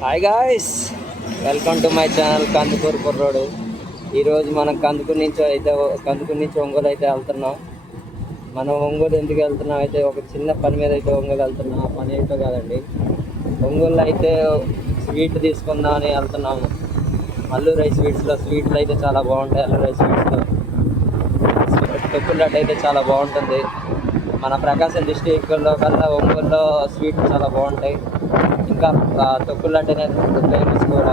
Hi guys, welcome to my channel Kandukur కుర్రోడు. ఈరోజు మనం కందుకూరు నుంచి ఒంగోలు అయితే వెళ్తున్నాం. మనం ఒంగోలు ఎందుకు వెళ్తున్నాం అయితే ఒక చిన్న పని మీద అయితే ఒంగోలు వెళ్తున్నాం. ఆ పని ఏంటో కాదండి, ఒంగోలు అయితే స్వీట్ తీసుకుందామని వెళ్తున్నాము. అల్లు రైస్ స్వీట్స్లో స్వీట్లు అయితే చాలా బాగుంటాయి. అల్లు రైస్ స్వీట్స్లో తొక్కుల లడ్డు అయితే చాలా బాగుంటుంది. మన ప్రకాశం డిస్టిక్లో కల్లా ఒంగోలులో స్వీట్లు చాలా బాగుంటాయి. ఇంకా తొక్కుల లడ్డు అనేది ఫేమస్ కూడా.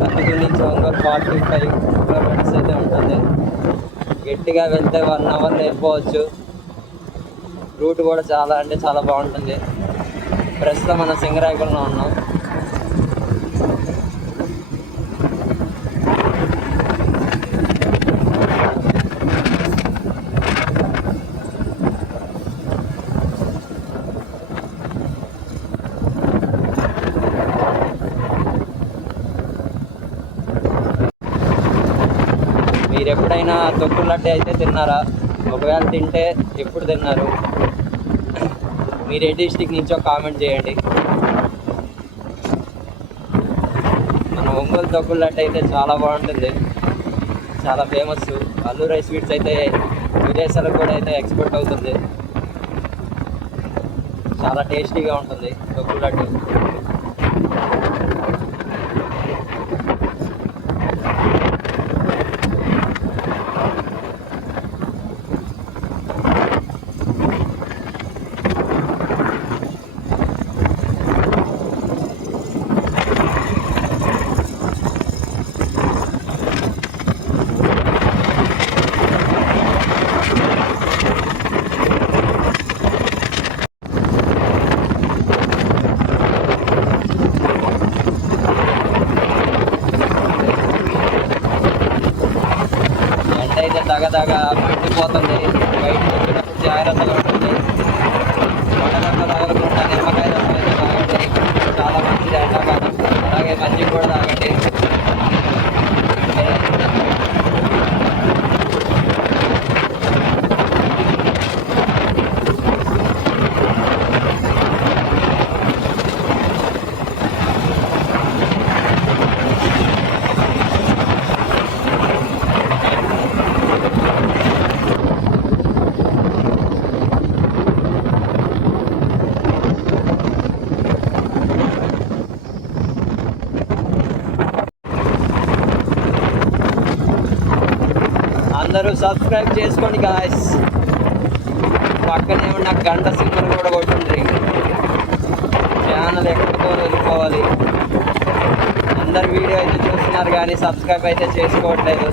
కందుకూరు నుంచి ఒంగోలు 45 కిలోమీటర్స్ అయితే ఉంటుంది. గట్టిగా వెళ్తే 1 అవర్లో వెళ్ళిపోవచ్చు. రూట్ కూడా చాలా అంటే చాలా బాగుంటుంది. ప్రస్తుతం మనం సింగరాయకుల్లో ఉన్నాం. మీరు ఎప్పుడైనా తొక్కుల లడ్డు అయితే తిన్నారా? ఒకవేళ తింటే ఎప్పుడు తిన్నారు? మీరు ఏ డిస్టిక్ నుంచో కామెంట్ చేయండి. మన ఒంగోలు తొక్కుల లడ్డు అయితే చాలా బాగుంటుంది, చాలా ఫేమస్. అల్లు రైస్ స్వీట్స్ అయితే విదేశాలకు కూడా అయితే ఎక్స్పోర్ట్ అవుతుంది. చాలా టేస్టీగా ఉంటుంది తొక్కుల లడ్డు. అయితే తగదగా పెట్టిపోతుంది. బయట వచ్చినప్పుడు జాగ్రత్తగా ఉంటుంది. వంటగంట తగలకుండా నిమ్మకాయ రసం అయితే తాగండి, చాలా మంచిది ఎండాకాలం. అలాగే మజ్జిగ కూడా తాగండి. అందరూ సబ్స్క్రైబ్ చేసుకోండి గాయ్స్. పక్కనే ఉన్న గంట సింబల్ కూడా కొట్టుండ్రి. ఛానల్ ఎక్కడికో వెళ్ళిపోవాలి. అందరు వీడియో అయితే చూస్తున్నారు కానీ సబ్స్క్రైబ్ అయితే చేసుకోవట్లేదు.